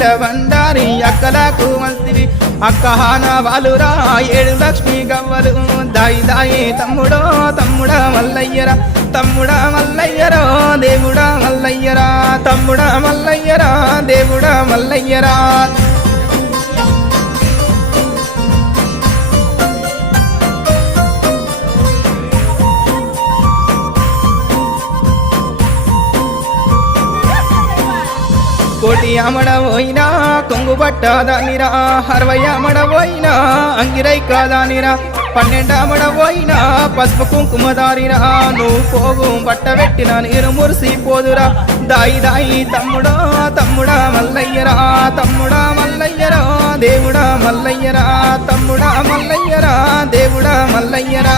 అఖిల బండారి అక్కలకు మంత్రి అక్కహాన వాలురా 7 లక్ష్మి గవ్వలు దాయి దాయి తమ్ముడో తమ్ముడా మల్లయ్యరా తమ్ముడా మల్లయ్యరా దేవుడా మల్లయ్యరా తమ్ముడా మల్లయ్యరా దేవుడా మల్లయ్యరా కోటి అమడబోయినా కొంగు పట్టదానిరా 60 అమడబోయినా అంగిరై కాదానిరా 12 అమడబోయినా పసుపు కుంకుమదారిరా నువ్వు పోగు బట్ట పెట్టిన నీరు మురిసిపోదురా దాయి దాయి తమ్ముడా తమ్ముడా మల్లయ్యరా తమ్ముడా మల్లయ్యరా దేవుడా మల్లయ్యరా తమ్ముడా మల్లయ్యరా దేవుడా మల్లయ్యరా